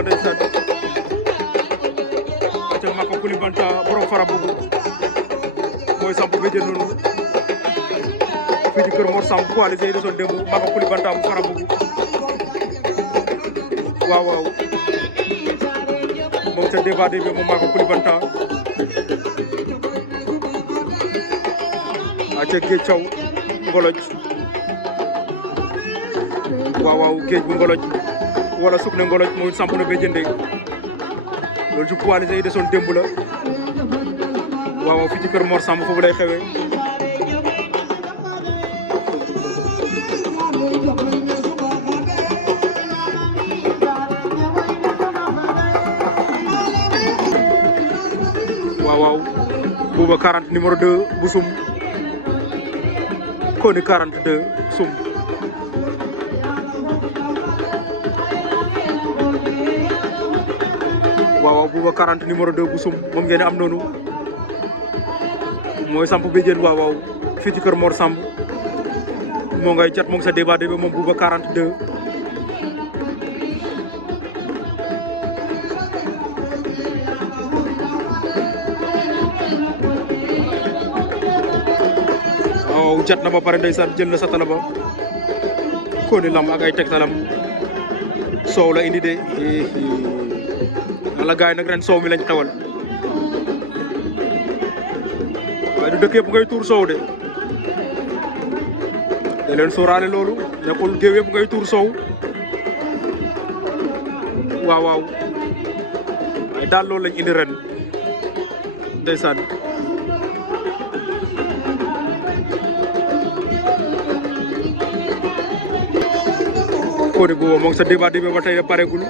la ndeysaan aca Maka Koulibantang borom Farabougou mooy samp béjjën noonu fii ci kër Mor Samb coalisé yi desoon démb Maka Koulibantang bu Farabougou waaw waaw moom sa débat bi moom Maka Koulibantang aca géej caw ngoloj waaw waaw géej bu ngoloj wala suk ne ngoloj mooy samp na béjjën de loolu ci coalisé yi desoon démb la waaw waaw fii ci kër Mor Samb foofu lay xewee waaw waaw Bouba 40 numéro 2 bu sum Koni 42 sum waaw Bouba 40 numéro 2 bu sum moom ngeen am noonu mooy samp béjjën waaw waaw fii ci kër Mor Samb moo ngay cat moom sa débat bi moom Bouba 42 waaw cat na ba pare ndeysaan jël na satala ba Koni lam ak ay tegtalam soow la indi de wala gaay nag ren soow mi lañ xewal waaye du dëkk yëpp ngay tuur soow de te leen sóoraale loolu nekkul géew yëpp ngay tuur soow waaw waaw waaye daal loolu lañ indi ren ndeysaan Koni boobu moom sa débat ba tey paregul